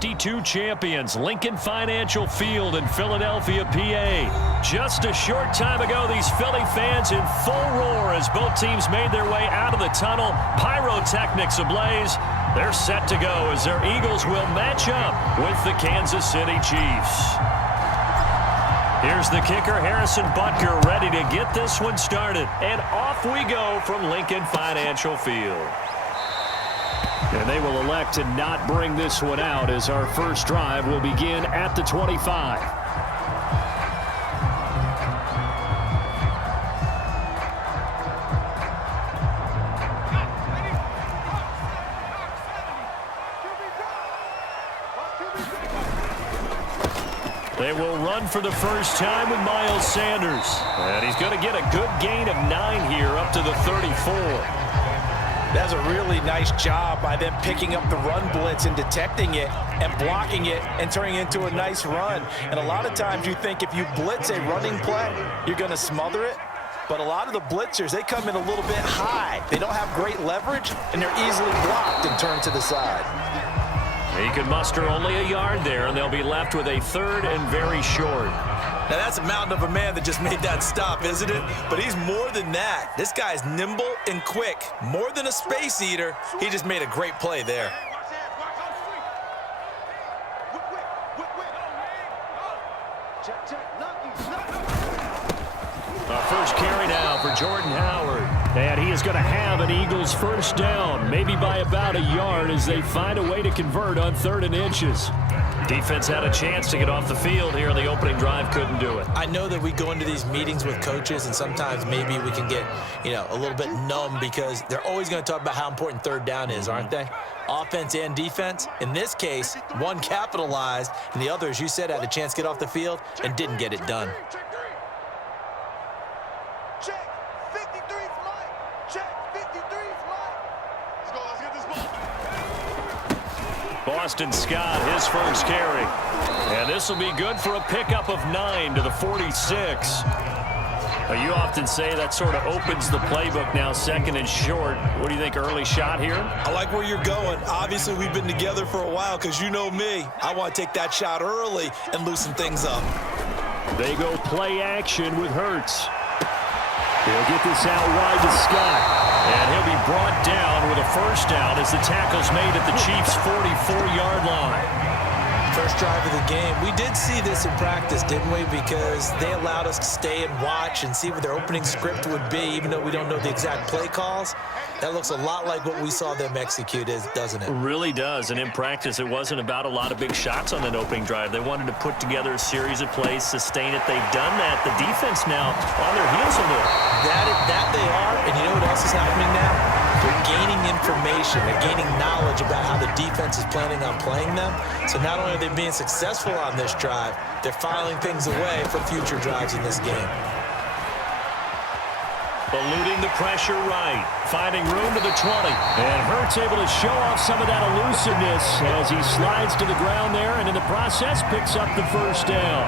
52 champions, Lincoln Financial Field in Philadelphia, PA. Just a short time ago, these Philly fans in full roar as both teams made their way out of the tunnel. Pyrotechnics ablaze. They're set to go as their Eagles will match up with the Kansas City Chiefs. Here's the kicker, Harrison Butker, ready to get this one started. And off we go from Lincoln Financial Field. And they will elect to not bring this one out as our first drive will begin at the 25. They will run for the first time with Miles Sanders. And he's going to get a good gain of 9 here up to the 34. That's a really nice job by them picking up the run blitz and detecting it and blocking it and turning it into a nice run. And a lot of times you think if you blitz a running play, you're going to smother it. But a lot of the blitzers, they come in a little bit high. They don't have great leverage, and they're easily blocked and turned to the side. He can muster only a yard there, and they'll be left with a 3rd and very short. Now, that's a mountain of a man that just made that stop, isn't it? But he's more than that. This guy's nimble and quick. More than a space eater. He just made a great play there. First carry now for Jordan Howard. And he is going to have an Eagles first down, maybe by about a yard as they find a way to convert on 3rd and inches. Defense had a chance to get off the field here in the opening drive, couldn't do it. I know that we go into these meetings with coaches, and sometimes maybe we can get, a little bit numb because they're always going to talk about how important 3rd down is, aren't they? Offense and defense. In this case, one capitalized, and the other, as you said, had a chance to get off the field and didn't get it done. Boston Scott, his first carry. And this will be good for a pickup of 9 to the 46. You often say that sort of opens the playbook now, 2nd and short. What do you think, early shot here? I like where you're going. Obviously, we've been together for a while because you know me. I want to take that shot early and loosen things up. They go play action with Hurts. He'll get this out wide to Scott. And he'll be brought down with a first down as the tackle's made at the Chiefs' 44-yard line. First drive of the game. We did see this in practice, didn't we? Because they allowed us to stay and watch and see what their opening script would be, even though we don't know the exact play calls. That looks a lot like what we saw them execute, doesn't it? It really does. And in practice, it wasn't about a lot of big shots on that opening drive. They wanted to put together a series of plays, sustain it. They've done that. The defense now on their heels a little. That they are. And you know what else is happening now? They're gaining information. They're gaining knowledge about how the defense is planning on playing them. So not only are they being successful on this drive, they're filing things away for future drives in this game. Eluding the pressure right. Finding room to the 20. And Hurts able to show off some of that elusiveness as he slides to the ground there and in the process picks up the first down.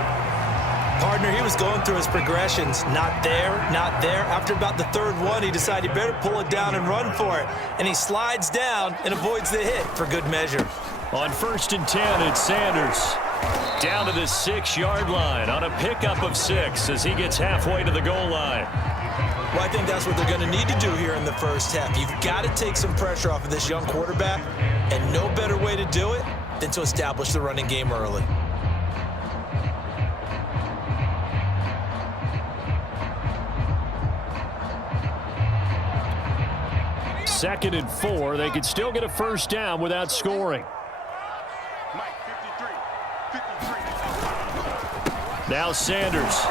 Partner, he was going through his progressions. Not there, not there. After about the 3rd one, he decided he better pull it down and run for it. And he slides down and avoids the hit for good measure. On 1st and 10, it's Sanders. Down to the 6-yard line on a pickup of 6 as he gets halfway to the goal line. Well, I think that's what they're going to need to do here in the first half. You've got to take some pressure off of this young quarterback, and no better way to do it than to establish the running game early. Second and 4. They could still get a first down without scoring. Now Sanders.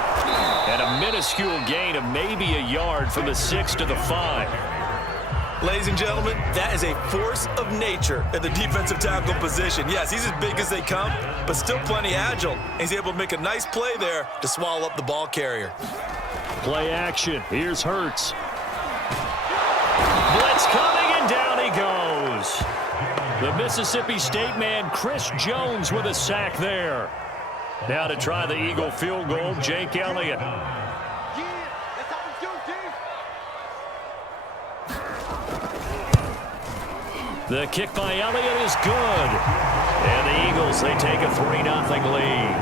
And a minuscule gain of maybe a yard from the 6 to the 5. Ladies and gentlemen, that is a force of nature at the defensive tackle position. Yes, he's as big as they come, but still plenty agile. He's able to make a nice play there to swallow up the ball carrier. Play action. Here's Hurts. Blitz coming, and down he goes. The Mississippi State man, Chris Jones, with a sack there. Now to try the Eagle field goal, Jake Elliott. The kick by Elliott is good. And the Eagles, they take a 3-0 lead.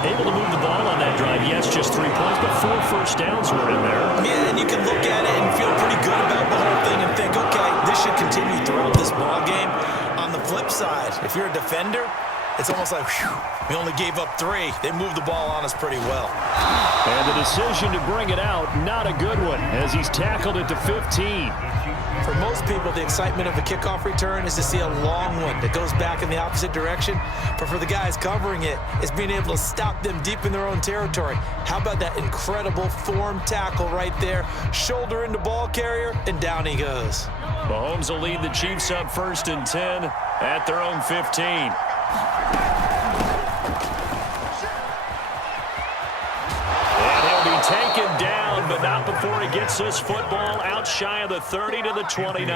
Able to move the ball on that drive. Yes, just 3 points, but 4 first downs were in there. Yeah, and you can look at it and feel pretty good about the whole thing and think, okay, this should continue throughout this ball game. On the flip side, if you're a defender, it's almost like, whew, we only gave up 3. They moved the ball on us pretty well. And the decision to bring it out, not a good one, as he's tackled at the 15. For most people, the excitement of a kickoff return is to see a long one that goes back in the opposite direction. But for the guys covering it, it's being able to stop them deep in their own territory. How about that incredible form tackle right there? Shoulder into ball carrier, and down he goes. Mahomes will lead the Chiefs up 1st and 10 at their own 15. Taken down, but not before he gets this football out shy of the 30 to the 29.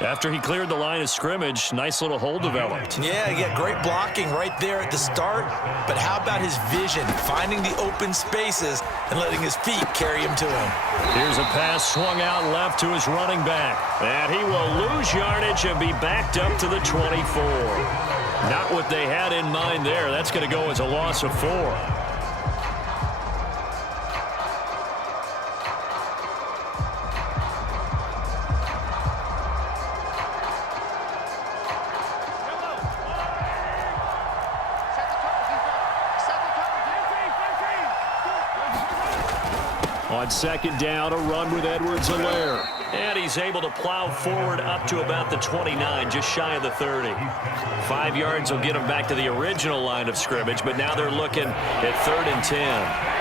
After he cleared the line of scrimmage, nice little hole developed. Yeah, he got great blocking right there at the start. But how about his vision, finding the open spaces and letting his feet carry him to him? Here's a pass swung out left to his running back. And he will lose yardage and be backed up to the 24. Not what they had in mind there. That's going to go as a loss of 4. On 2nd down, a run with Edwards-Helaire. And he's able to plow forward up to about the 29, just shy of the 30. 5 yards will get him back to the original line of scrimmage, but now they're looking at 3rd and 10.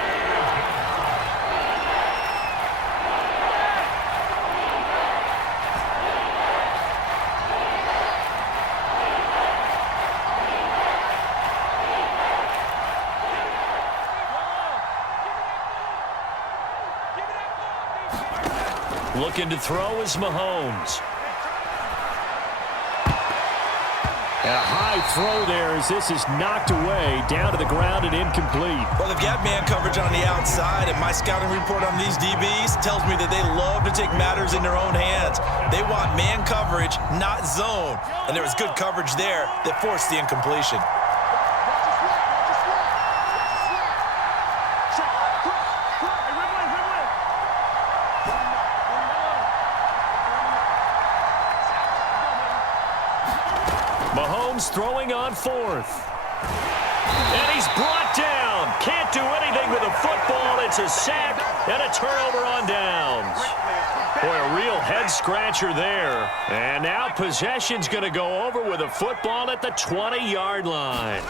Looking to throw is Mahomes. A high throw there as this is knocked away, down to the ground and incomplete. Well, they've got man coverage on the outside, and my scouting report on these DBs tells me that they love to take matters in their own hands. They want man coverage, not zone. And there was good coverage there that forced the incompletion. Mahomes throwing on 4th. And he's brought down. Can't do anything with the football. It's a sack and a turnover on downs. Boy, a real head-scratcher there. And now possession's going to go over with a football at the 20-yard line.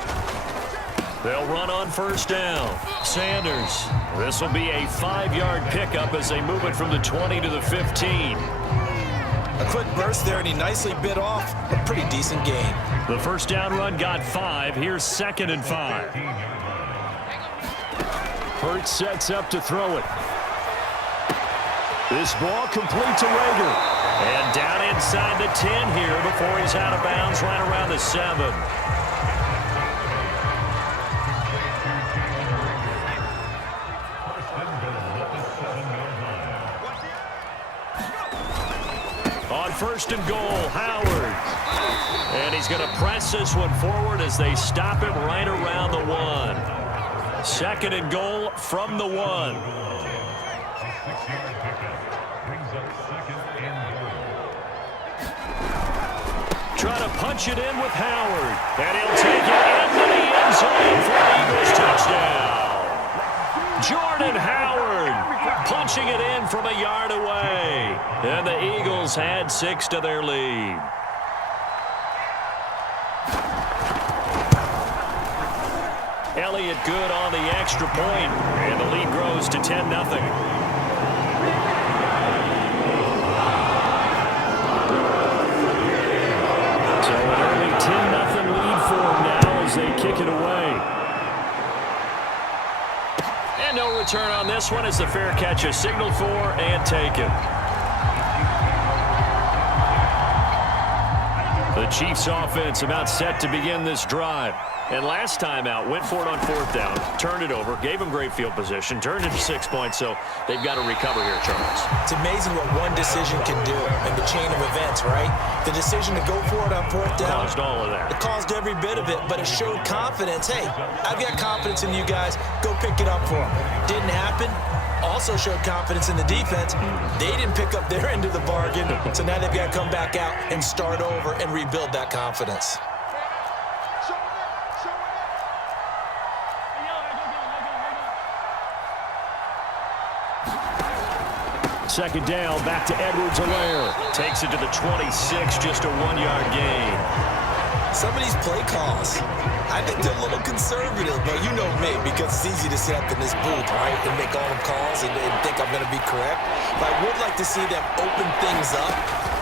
They'll run on 1st down. Sanders. This will be a 5-yard pickup as they move it from the 20 to the 15. A quick burst there, and he nicely bit off a pretty decent gain. The 1st down run got 5. Here's 2nd and 5. Hurts sets up to throw it. This ball complete to Rager. And down inside the 10 here before he's out of bounds right around the 7. On 1st and goal, Howard. And he's going to press this one forward as they stop him right around the 1. 2nd and goal from the 1. Trying to punch it in with Howard. And he'll take it into the end zone for the Eagles touchdown. Jordan Howard punching it in from a yard away. And the Eagles had 6 to their lead. Elliott good on the extra point, and the lead grows to 10-0. So an early 10-0 lead for them now as they kick it away. And no return on this one as the fair catch is signaled for and taken. The Chiefs offense about set to begin this drive. And last time out, went for it on 4th down, turned it over, gave them great field position, turned it to 6 points, so they've got to recover here, Charles. It's amazing what one decision can do in the chain of events, right? The decision to go for it on fourth down. Caused all of that. It caused every bit of it, but it showed confidence. Hey, I've got confidence in you guys. Go pick it up for them. Didn't happen. Also showed confidence in the defense. They didn't pick up their end of the bargain, so now they've got to come back out and start over and rebuild that confidence. Second down, back to Edwards-Helaire. Takes it to the 26, just a 1-yard gain. Some of these play calls, I think they're a little conservative, but you know me, because it's easy to sit up in this booth, right, and make all the calls and think I'm going to be correct. But I would like to see them open things up,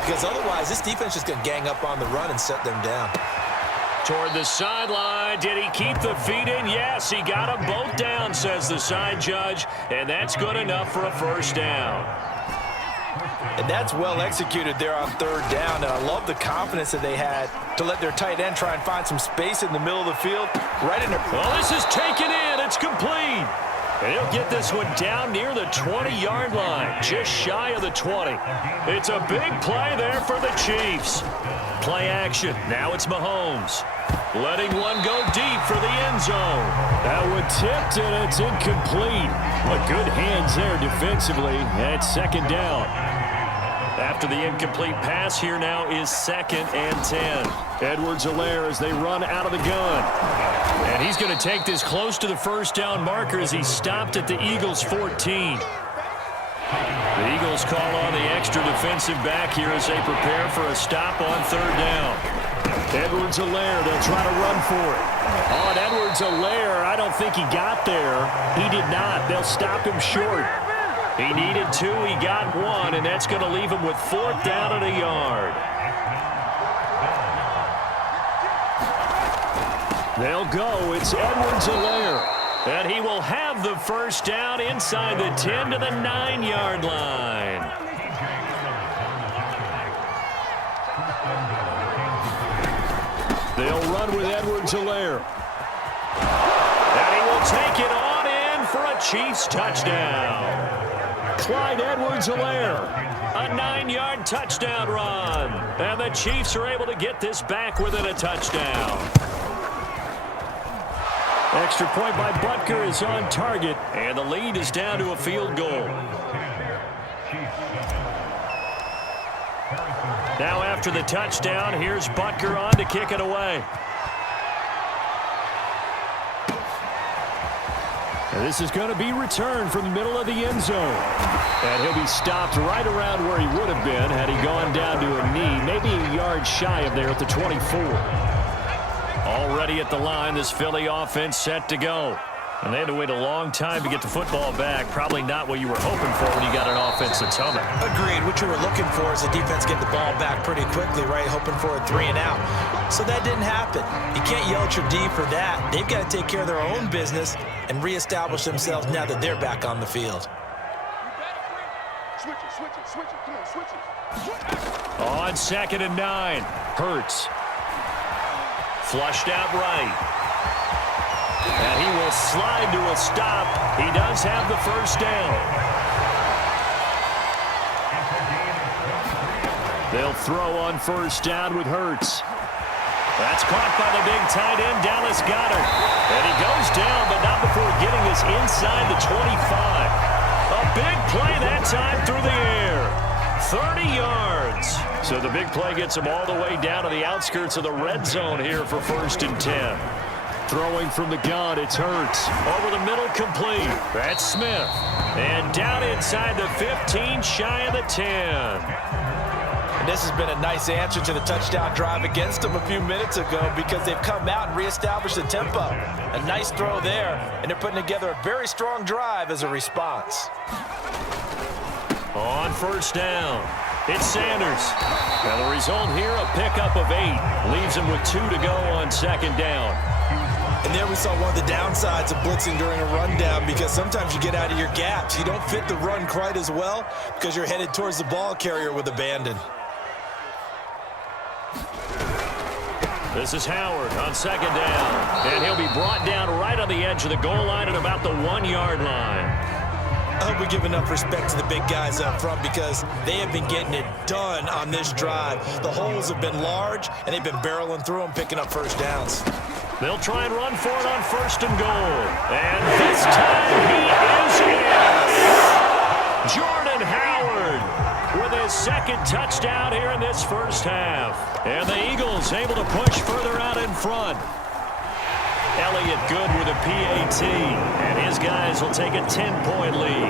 because otherwise this defense is going to gang up on the run and set them down. Toward the sideline. Did he keep the feet in? Yes, he got them both down, says the side judge, and that's good enough for a first down. And that's well executed there on third down, and I love the confidence that they had to let their tight end try and find some space in the middle of the field. Right in there. Well, this is taken in. It's complete. And he'll get this one down near the 20-yard line, just shy of the 20. It's a big play there for the Chiefs. Play action. Now it's Mahomes. Letting one go deep for the end zone. That one tipped, and it's incomplete. But good hands there defensively. And it's second down. After the incomplete pass, here now is 2nd and 10. Edwards-Helaire as they run out of the gun. And he's going to take this close to the first down marker as he stopped at the Eagles' 14. The Eagles call on the extra defensive back here as they prepare for a stop on third down. Edwards-Helaire, they'll try to run for it. On Edwards-Helaire, I don't think he got there. He did not. They'll stop him short. He needed 2, he got 1, and that's going to leave him with 4th down and a yard. They'll go. It's Edwards-Helaire. And he will have the first down inside the 10 to the 9-yard line. They'll run with Edwards-Helaire. And he will take it on in for a Chiefs touchdown. Clyde Edwards-Helaire, a 9-yard touchdown run. And the Chiefs are able to get this back within a touchdown. Extra point by Butker is on target, and the lead is down to a field goal. Now after the touchdown, here's Butker on to kick it away. And this is going to be returned from the middle of the end zone. And he'll be stopped right around where he would have been had he gone down to a knee, maybe a yard shy of there at the 24. Already at the line, this Philly offense set to go. And they had to wait a long time to get the football back. Probably not what you were hoping for when you got an offense that's humming. Agreed. What you were looking for is the defense get the ball back pretty quickly, right? Hoping for a 3 and out. So that didn't happen. You can't yell at your D for that. They've got to take care of their own business and reestablish themselves now that they're back on the field. Switch it. Come on, switch it. On 2nd and 9, Hurts. Flushed out right. And he will slide to a stop. He does have the first down. They'll throw on first down with Hurts. That's caught by the big tight end, Dallas Goedert. And he goes down, but not before getting us inside the 25. A big play that time through the air. 30 yards. So the big play gets him all the way down to the outskirts of the red zone here for 1st and 10. Throwing from the gun, it's Hurts. Over the middle, complete. That's Smith. And down inside the 15, shy of the 10. And this has been a nice answer to the touchdown drive against them a few minutes ago because they've come out and reestablished the tempo. A nice throw there, and they're putting together a very strong drive as a response. On first down, it's Sanders. Now the result here, a pickup of 8. Leaves him with 2 to go on 2nd down. And there we saw one of the downsides of blitzing during a rundown because sometimes you get out of your gaps. You don't fit the run quite as well because you're headed towards the ball carrier with abandon. This is Howard on 2nd down. And he'll be brought down right on the edge of the goal line at about the 1-yard line. I hope we give enough respect to the big guys up front because they have been getting it done on this drive. The holes have been large, and they've been barreling through them, picking up first downs. They'll try and run for it on 1st and goal. And this time he is in. Jordan Howard with his 2nd touchdown here in this first half. And the Eagles able to push further out in front. Elliott good with a PAT. And his guys will take a 10-point lead.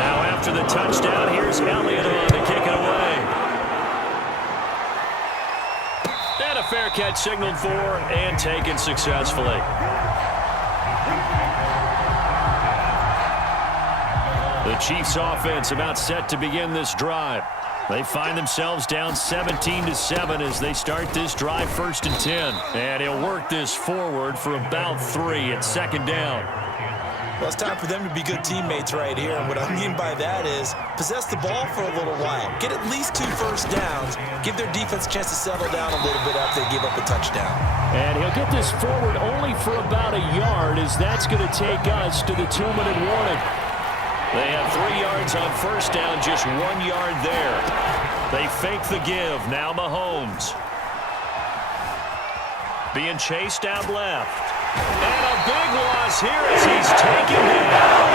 Now after the touchdown, here's Elliott on to kick it away. And a fair catch signaled for and taken successfully. The Chiefs offense about set to begin this drive. They find themselves down 17-7 as they start this drive 1st and 10. And he'll work this forward for about 3 at 2nd down. Well, it's time for them to be good teammates right here. And what I mean by that is possess the ball for a little while. Get at least 2 first downs. Give their defense a chance to settle down a little bit after they give up a touchdown. And he'll get this forward only for about a yard as that's going to take us to the 2-minute warning. They have 3 yards on 1st down, just 1 yard there. They fake the give. Now Mahomes. Being chased out left. And a big loss here as he's taken down.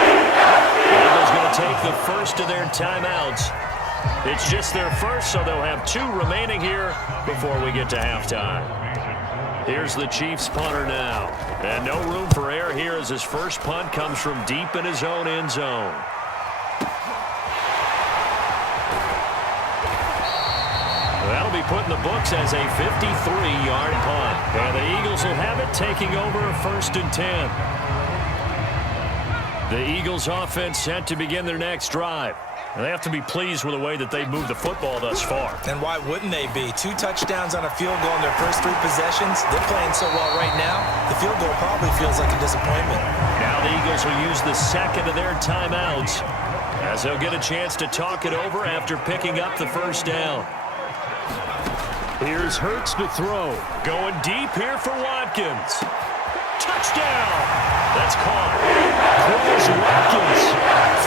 Eagles going to take the first of their timeouts. It's just their first, so they'll have 2 remaining here before we get to halftime. Here's the Chiefs punter now. And no room for error here as his first punt comes from deep in his own end zone. That'll be put in the books as a 53-yard punt. And the Eagles will have it, taking over 1st and 10. The Eagles offense set to begin their next drive. They have to be pleased with the way that they've moved the football thus far. And why wouldn't they be? 2 touchdowns on a field goal in their first 3 possessions. They're playing so well right now, the field goal probably feels like a disappointment. Now the Eagles will use the 2nd of their timeouts as they'll get a chance to talk it over after picking up the first down. Here's Hurts to throw. Going deep here for Watkins. Touchdown! That's caught. Cross Watkins.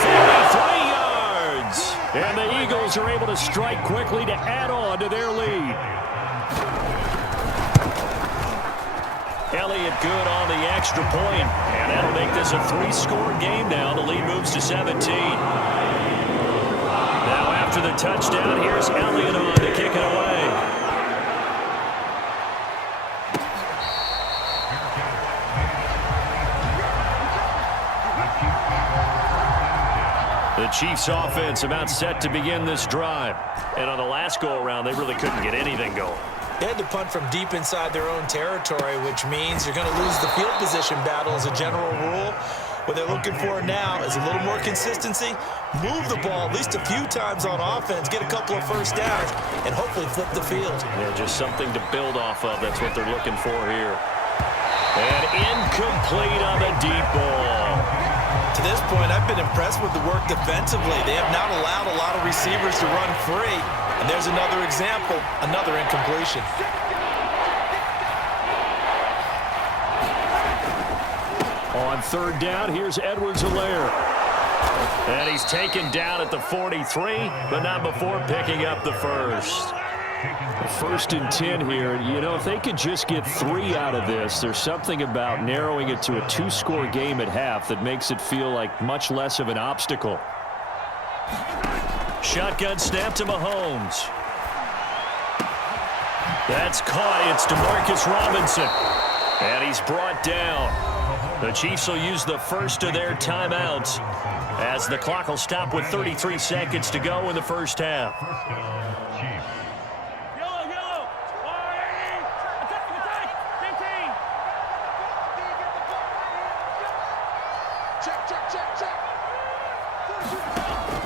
43 yards. And the Eagles are able to strike quickly to add on to their lead. Elliott good on the extra point. And that'll make this a 3-score game now. The lead moves to 17. Now after the touchdown, here's Elliott on to kick it away. The Chiefs offense about set to begin this drive. And on the last go-around, they really couldn't get anything going. They had to punt from deep inside their own territory, which means you're going to lose the field position battle as a general rule. What they're looking for now is a little more consistency, move the ball at least a few times on offense, get a couple of first downs, and hopefully flip the field. Yeah, just something to build off of. That's what they're looking for here. And incomplete on the deep ball. To this point, I've been impressed with the work defensively. They have not allowed a lot of receivers to run free. And there's another example, another incompletion. On 3rd down, here's Edwards-Helaire. And he's taken down at the 43, but not before picking up the first. 1st and 10 here. You know, if they could just get 3 out of this, there's something about narrowing it to a 2-score game at half that makes it feel like much less of an obstacle. Shotgun snap to Mahomes. That's caught. It's DeMarcus Robinson. And he's brought down. The Chiefs will use the first of their timeouts as the clock will stop with 33 seconds to go in the first half.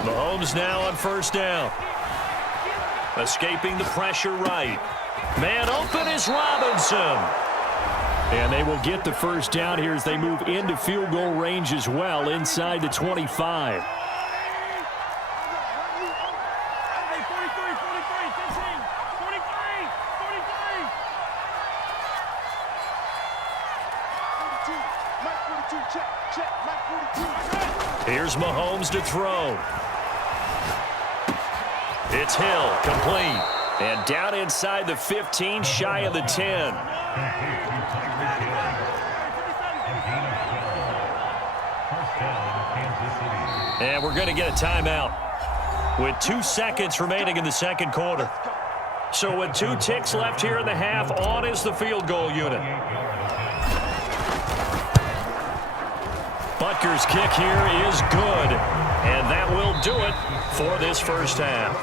Mahomes now on 1st down. Escaping the pressure right. Man open is Robinson. And they will get the first down here as they move into field goal range as well inside the 25. Check, Mike 42. Here's Mahomes to throw. It's Hill, complete. And down inside the 15, shy of the 10. And we're going to get a timeout with 2 seconds remaining in the second quarter. So with 2 ticks left here in the half, on is the field goal unit. Butker's kick here is good, and that will do it for this first half.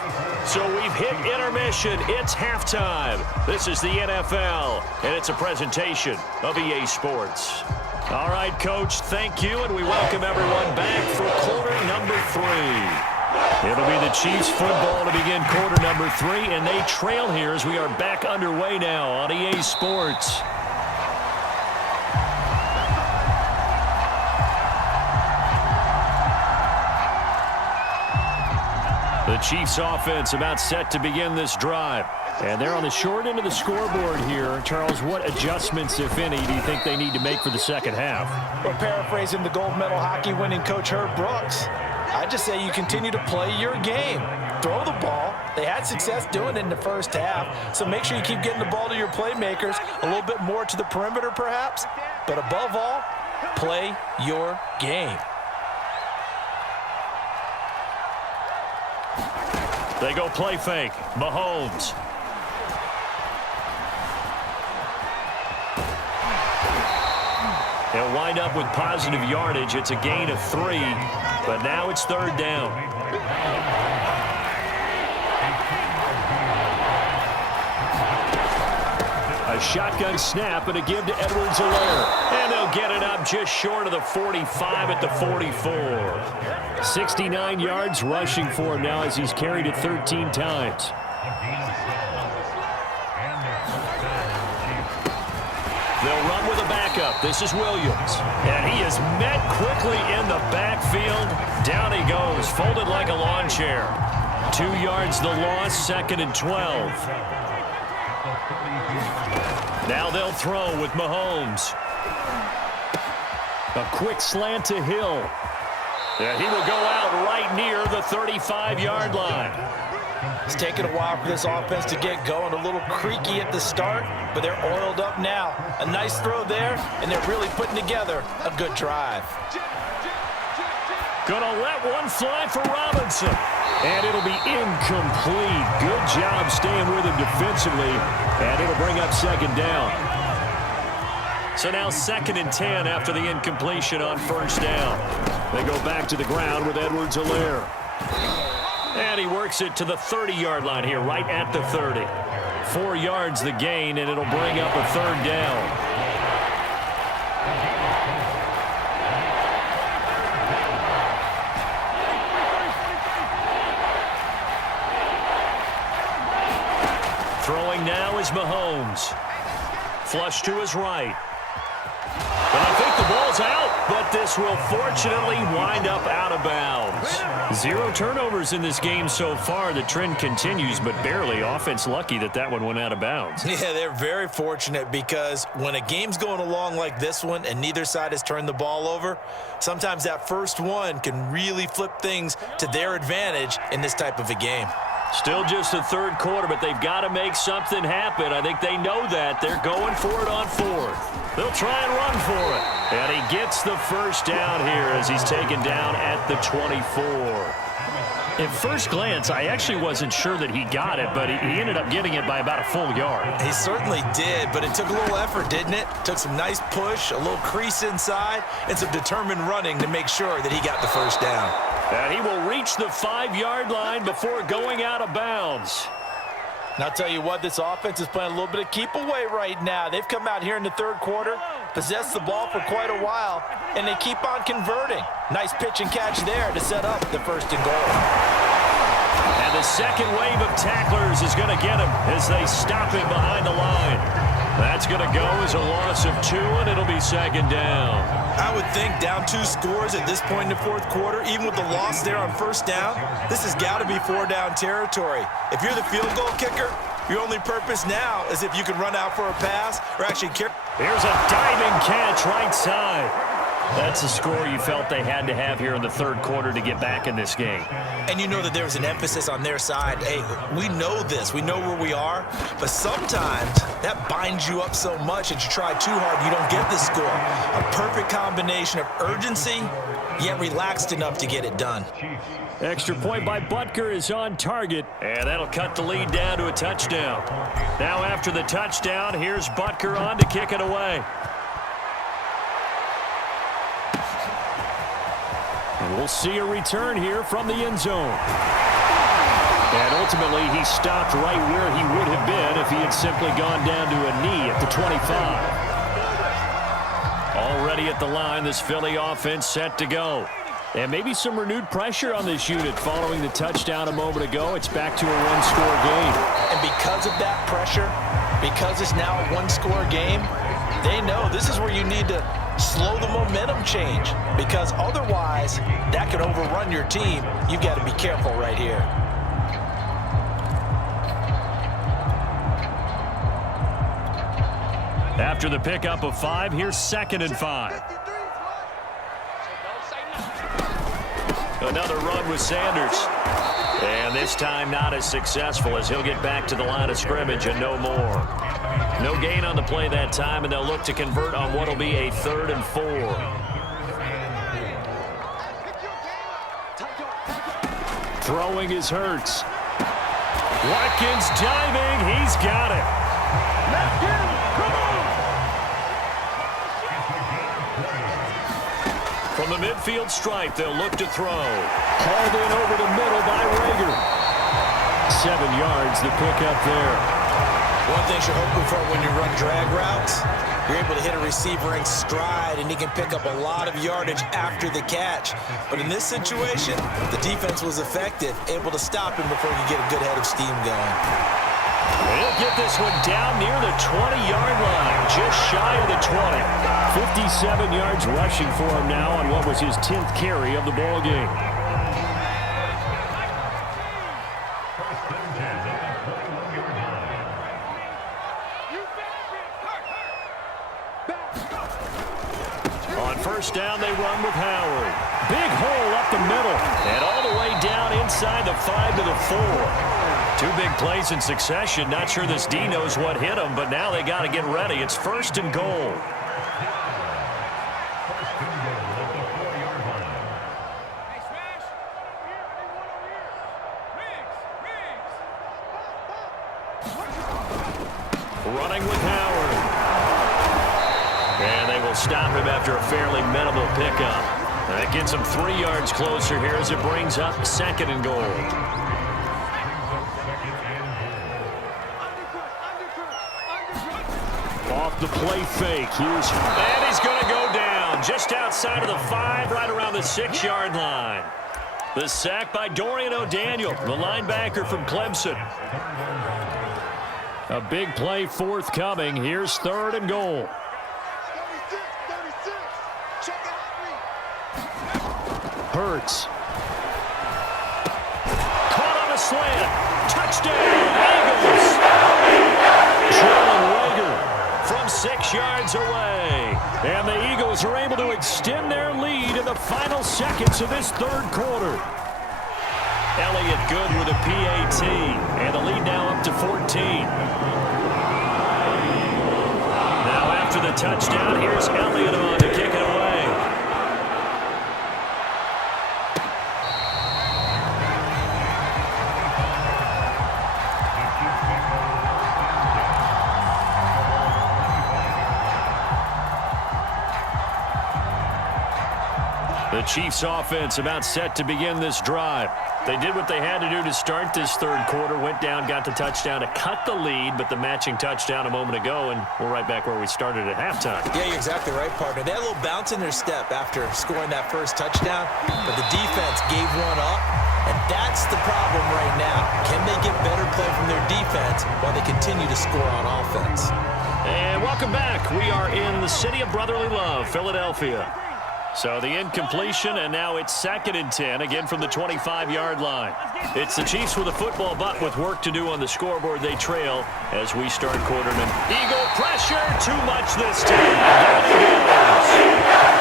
So we've hit intermission. It's halftime. This is the NFL, and it's a presentation of EA Sports. All right, Coach, thank you, and we welcome everyone back for quarter number 3. It'll be the Chiefs football to begin quarter number 3, and they trail here as we are back underway now on EA Sports. The Chiefs offense about set to begin this drive. And they're on the short end of the scoreboard here. Charles, what adjustments, if any, do you think they need to make for the second half? Well, paraphrasing the gold medal hockey winning coach Herb Brooks, I just say you continue to play your game. Throw the ball. They had success doing it in the first half, so make sure you keep getting the ball to your playmakers, a little bit more to the perimeter perhaps, but above all, play your game. They go play fake. Mahomes. They'll wind up with positive yardage. It's a gain of 3, but now it's third down. A shotgun snap and a give to Edwards-Helaire. And they'll get it up just short of the 45 at the 44. 69 yards rushing for him now as he's carried it 13 times. They'll run with a backup. This is Williams. And he is met quickly in the backfield. Down he goes, folded like a lawn chair. 2 yards the loss, 2nd and 12. Now they'll throw with Mahomes. A quick slant to Hill. And he will go out right near the 35-yard line. It's taken a while for this offense to get going. A little creaky at the start, but they're oiled up now. A nice throw there, and they're really putting together a good drive. Gonna let one fly for Robinson. And it'll be incomplete. Good job staying with him defensively. And it'll bring up second down. So now 2nd and 10 after the incompletion on first down. They go back to the ground with Edwards-Helaire. And he works it to the 30-yard line here, right at the 30. 4 yards the gain, and it'll bring up a third down. Throwing now is Mahomes. Flush to his right. And I think the ball's out, but this will fortunately wind up out of bounds. 0 turnovers in this game so far. The trend continues, but barely. Offense lucky that one went out of bounds. Yeah, they're very fortunate because when a game's going along like this one and neither side has turned the ball over, sometimes that first one can really flip things to their advantage in this type of a game. Still just the third quarter, but they've got to make something happen. I think they know that. They're going for it on 4th. They'll try and run for it. And he gets the first down here as he's taken down at the 24. At first glance, I actually wasn't sure that he got it, but he ended up getting it by about a full yard. He certainly did, but it took a little effort, didn't it? Took some nice push, a little crease inside, and some determined running to make sure that he got the first down. And he will reach the 5-yard line before going out of bounds. And I'll tell you what, this offense is playing a little bit of keep away right now. They've come out here in the third quarter, possessed the ball for quite a while, and they keep on converting. Nice pitch and catch there to set up the 1st and goal. And the second wave of tacklers is going to get him as they stop him behind the line. That's going to go as a loss of 2, and it'll be 2nd down. I would think down 2 scores at this point in the fourth quarter, even with the loss there on first down, this has got to be 4-down territory. If you're the field goal kicker, your only purpose now is if you can run out for a pass or actually carry. Here's a diving catch right side. That's the score you felt they had to have here in the third quarter to get back in this game. And you know that there's an emphasis on their side. Hey, we know this. We know where we are. But sometimes that binds you up so much that you try too hard, you don't get the score. A perfect combination of urgency, yet relaxed enough to get it done. Extra point by Butker is on target, and that'll cut the lead down to a touchdown. Now after the touchdown, here's Butker on to kick it away. And we'll see a return here from the end zone. And ultimately, he stopped right where he would have been if he had simply gone down to a knee at the 25. Already at the line, this Philly offense set to go. And maybe some renewed pressure on this unit following the touchdown a moment ago. It's back to a one-score game. And because of that pressure, because it's now a one-score game, they know this is where you need to slow the momentum change, because otherwise that could overrun your team. You've got to be careful right here. After the pickup of 5, here's 2nd and 5. Another run with Sanders. And this time not as successful, as he'll get back to the line of scrimmage and no more. No gain on the play that time, and they'll look to convert on what will be a 3rd and 4. Throwing is Hurts. Watkins diving. He's got it. Let's get him. Come on. From the midfield stripe, they'll look to throw. Hauled in over the middle by Rager. 7 yards, the pickup there. One thing you're hoping for when you run drag routes, you're able to hit a receiver in stride, and he can pick up a lot of yardage after the catch. But in this situation, the defense was effective, able to stop him before he could get a good head of steam going. He'll get this one down near the 20-yard line, just shy of the 20. 57 yards rushing for him now on what was his 10th carry of the ball game. On first down, they run with Howard. Big hole up the middle, and all the way down inside the 5 to the 4. 2 big plays in succession. Not sure this D knows what hit him, but now they got to get ready. It's 1st and goal. Running with Howard. And they will stop him after a fairly minimal pickup. That gets him 3 yards closer here as it brings up 2nd and goal. Off the play fake. And he's going to go down just outside of the 5, right around the 6-yard line. The sack by Dorian O'Daniel, the linebacker from Clemson. A big play forthcoming. Here's 3rd and goal. 36. Check it out. Hurts. Caught on a slant. Touchdown, Eagles. Jalen Rager from 6 yards away. And the Eagles are able to extend their lead in the final seconds of this third quarter. Elliott good with a PAT. And the lead now up to 14. Now after the touchdown, here's Elliott on to kick it away. The Chiefs offense about set to begin this drive. They did what they had to do to start this third quarter, went down, got the touchdown to cut the lead, but the matching touchdown a moment ago, and we're right back where we started at halftime. Yeah, you're exactly right, partner. They had a little bounce in their step after scoring that first touchdown, but the defense gave one up, and that's the problem right now. Can they get better play from their defense while they continue to score on offense? And welcome back. We are in the city of brotherly love, Philadelphia. So the incompletion, and now it's 2nd and 10, again from the 25-yard line. It's the Chiefs with a football, but with work to do on the scoreboard. They trail as we start quarterman. Eagle pressure, too much this time. Down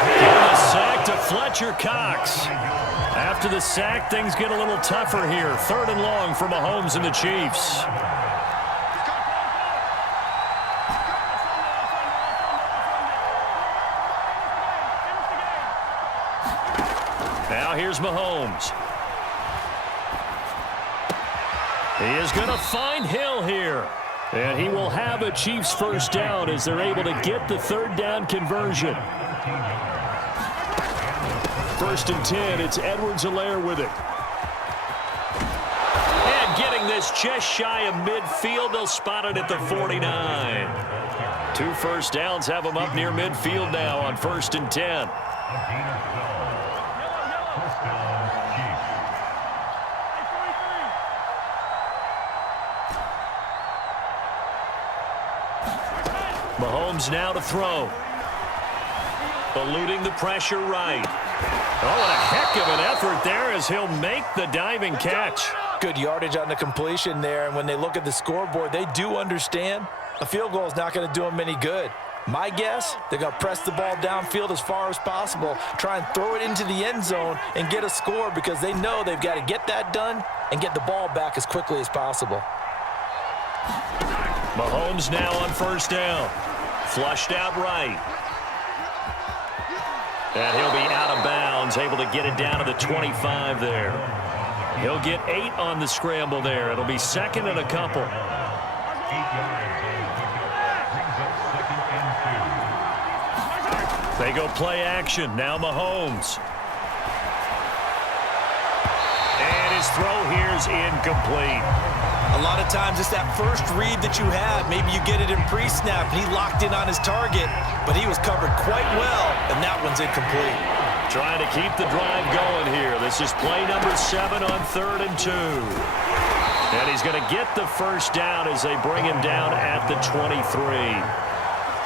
he goes. Fletcher Cox. After the sack, things get a little tougher here. 3rd and long for Mahomes and the Chiefs. Now here's Mahomes. He is going to find Hill here. And he will have a Chiefs first down as they're able to get the 3rd down conversion. 1st and 10, it's Edwards-Helaire with it. And getting this just shy of midfield, they'll spot it at the 49. 2 first downs have them up near midfield now on 1st and 10. Mahomes now to throw. Eluding the pressure right. Oh, and a heck of an effort there as he'll make the diving catch. Good yardage on the completion there, and when they look at the scoreboard, they do understand a field goal is not going to do them any good. My guess, they're going to press the ball downfield as far as possible, try and throw it into the end zone and get a score because they know they've got to get that done and get the ball back as quickly as possible. Mahomes now on 1st down. Flushed out right. And he'll be out of bounds, able to get it down to the 25 there. He'll get 8 on the scramble there. It'll be 2nd and a couple. They go play action. Now Mahomes. And his throw here is incomplete. A lot of times it's that first read that you have. Maybe you get it in pre-snap, and he locked in on his target, but he was covered quite well, and that one's incomplete. Trying to keep the drive going here. This is play number 7 on 3rd and 2. And he's going to get the first down as they bring him down at the 23.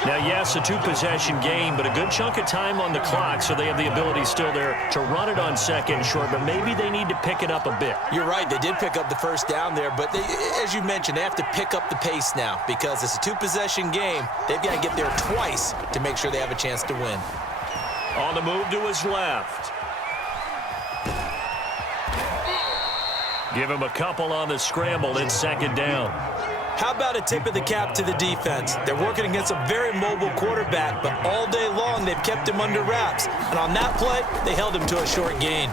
Now, yes, a 2-possession game, but a good chunk of time on the clock, so they have the ability still there to run it on 2nd and short, but maybe they need to pick it up a bit. You're right. They did pick up the first down there, but as you mentioned, they have to pick up the pace now because it's a 2-possession game. They've got to get there twice to make sure they have a chance to win. On the move to his left. Give him a couple on the scramble. It's 2nd down. How about a tip of the cap to the defense? They're working against a very mobile quarterback, but all day long they've kept him under wraps. And on that play, they held him to a short gain.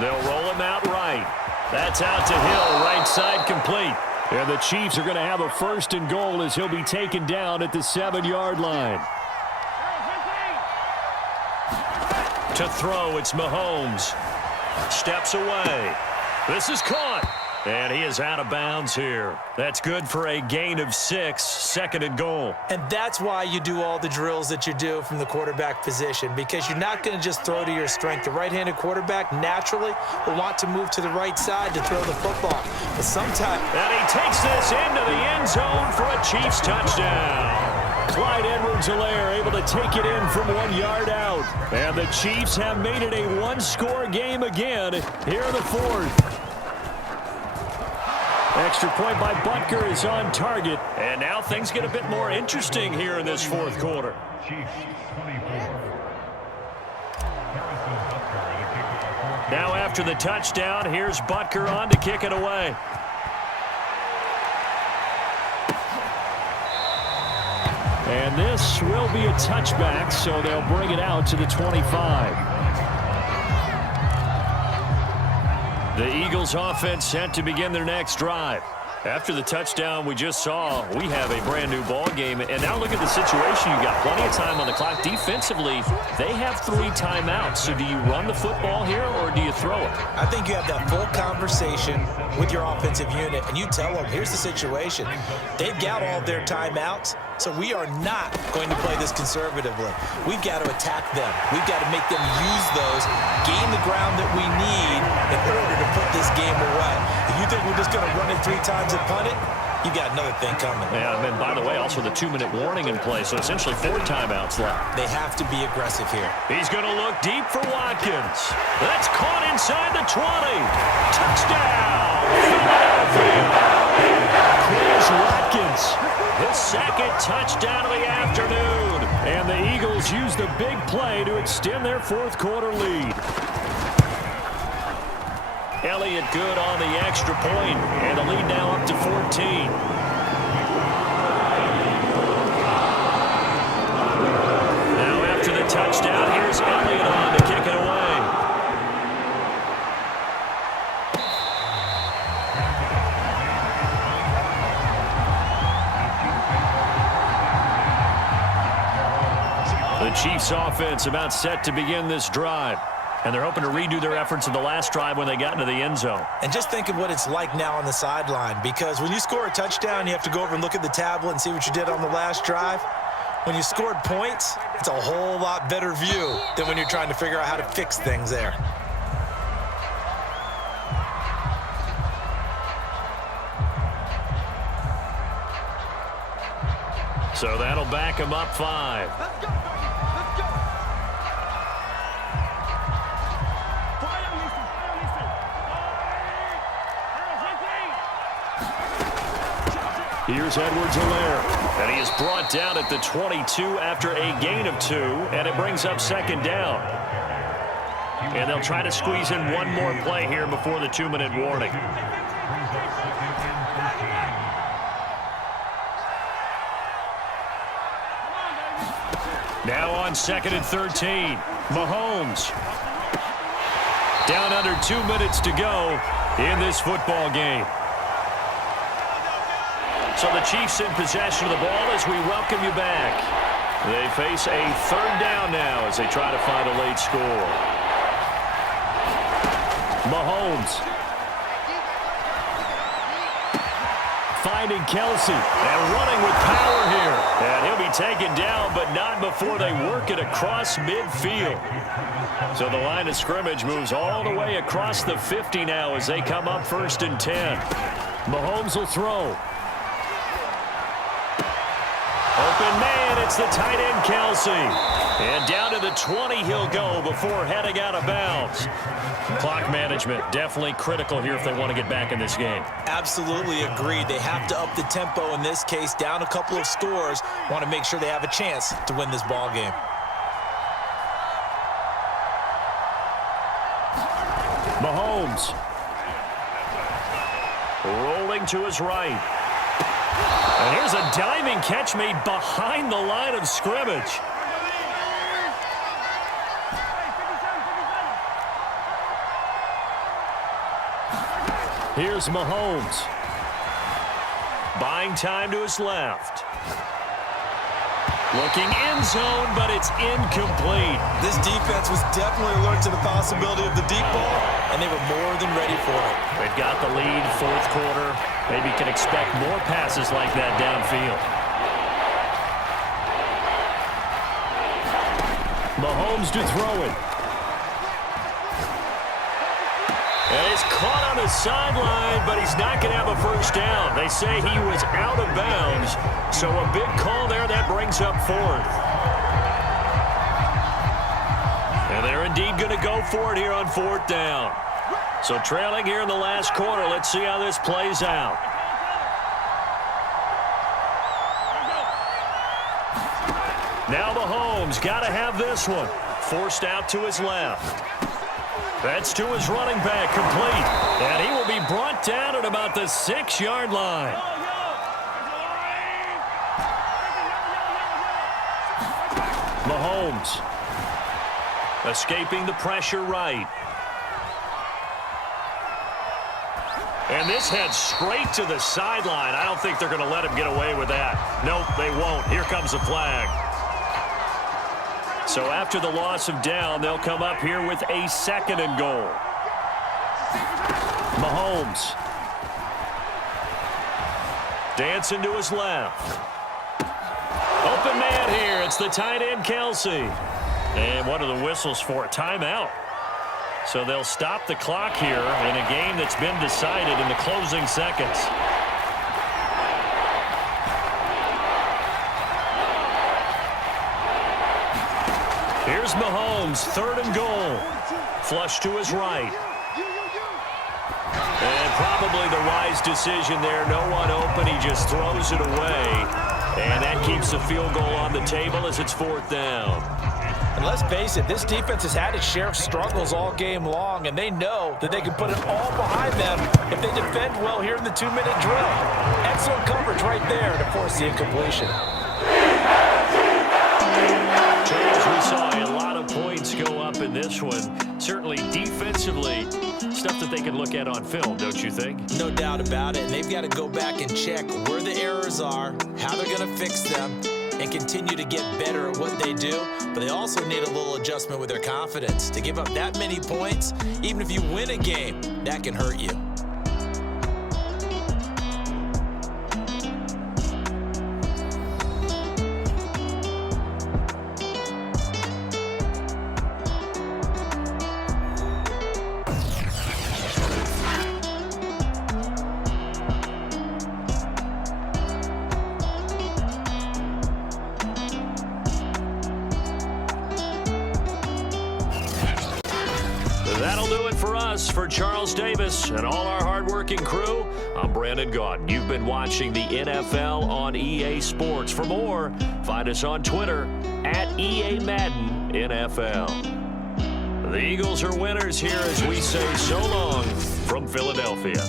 They'll roll him out right. That's out to Hill, right side complete. And the Chiefs are going to have a 1st and goal as he'll be taken down at the 7-yard line. To throw, it's Mahomes. Steps away. This is caught. And he is out of bounds here. That's good for a gain of 6, 2nd and goal. And that's why you do all the drills that you do from the quarterback position, because you're not going to just throw to your strength. The right-handed quarterback naturally will want to move to the right side to throw the football. But sometimes... And he takes this into the end zone for a Chiefs touchdown. Clyde Edwards-Helaire able to take it in from 1 yard out. And the Chiefs have made it a 1-score game again here in the 4th. Extra point by Butker is on target. And now things get a bit more interesting here in this 4th quarter. Now after the touchdown, here's Butker on to kick it away. And this will be a touchback, so they'll bring it out to the 25. The Eagles offense set to begin their next drive. After the touchdown we just saw, we have a brand new ball game. And now look at the situation. You got plenty of time on the clock. Defensively, they have 3 timeouts. So do you run the football here or do you throw it? I think you have that full conversation with your offensive unit, and you tell them, here's the situation. They've got all their timeouts, so we are not going to play this conservatively. We've got to attack them. We've got to make them use those, gain the ground that we need in order to put this game away. If you think we're just going to run it 3 times and punt it, you got another thing coming. Yeah, and by the way, also the 2-minute warning in play, so essentially 4 timeouts left. They have to be aggressive here. He's going to look deep for Watkins. That's caught inside the 20. Touchdown! Chris Watkins, his 2nd touchdown of the afternoon. And the Eagles Chiefs use the big play to extend their fourth quarter lead. Elliott good on the extra point, and the lead now up to 14. Now after the touchdown, here's Elliott on to kick it away. The Chiefs offense about set to begin this drive. And they're hoping to redo their efforts in the last drive when they got into the end zone. And just think of what it's like now on the sideline, because when you score a touchdown, you have to go over and look at the tablet and see what you did on the last drive. When you scored points, it's a whole lot better view than when you're trying to figure out how to fix things there. So that'll back them up 5. Let's go, baby. Let's go. Fire, listen. Here's Edwards-Helaire, and he is brought down at the 22 after a gain of 2, and it brings up second down. And they'll try to squeeze in one more play here before the 2-minute warning. Now on 2nd and 13, Mahomes. Down under 2 minutes to go in this football game. So the Chiefs in possession of the ball as we welcome you back. They face a 3rd down now as they try to find a late score. Mahomes. Finding Kelsey and running with power here. And he'll be taken down, but not before they work it across midfield. So the line of scrimmage moves all the way across the 50 now as they come up 1st and 10. Mahomes will throw. Open man, it's the tight end Kelsey. And down to the 20 he'll go before heading out of bounds. Clock management definitely critical here if they want to get back in this game. Absolutely agreed. They have to up the tempo in this case, down a couple of scores. Want to make sure they have a chance to win this ball game. Mahomes. Rolling to his right. And here's a diving catch made behind the line of scrimmage. Here's Mahomes. Buying time to his left. Looking end zone, but it's incomplete. This defense was definitely alert to the possibility of the deep ball, and they were more than ready for it. They've got the lead, 4th quarter. Maybe can expect more passes like that downfield. Mahomes to throw it. And it's caught on the sideline, but he's not going to have a 1st down. They say he was out of bounds, so a big call there that brings up 4th. And they're indeed going to go for it here on 4th down. So trailing here in the last quarter, let's see how this plays out. Now Mahomes got to have this one. Forced out to his left. That's to his running back, complete. And he will be brought down at about the 6-yard line. Mahomes escaping the pressure right. And this heads straight to the sideline. I don't think they're going to let him get away with that. Nope, they won't. Here comes the flag. So after the loss of down, they'll come up here with a 2nd and goal. Mahomes. Dancing to his left. Open man here. It's the tight end, Kelsey. And what are the whistles for? Timeout. So they'll stop the clock here in a game that's been decided in the closing seconds. Here's Mahomes, 3rd and goal. Flush to his right. And probably the wise decision there. No one open. He just throws it away. And that keeps the field goal on the table as it's 4th down. And let's face it, this defense has had its share of struggles all game long, and they know that they can put it all behind them if they defend well here in the 2-minute drill. Excellent coverage right there to force the incompletion. Charles, we saw a lot of points go up in this one. Certainly defensively, stuff that they can look at on film, don't you think? No doubt about it. And they've got to go back and check where the errors are, how they're going to fix them, and continue to get better at what they do. But they also need a little adjustment with their confidence. To give up that many points, even if you win a game, that can hurt you. That'll do it for us. For Charles Davis and all our hardworking crew, I'm Brandon Gaudin. You've been watching the NFL on EA Sports. For more, find us on Twitter at EA Madden NFL. The Eagles are winners here as we say so long from Philadelphia.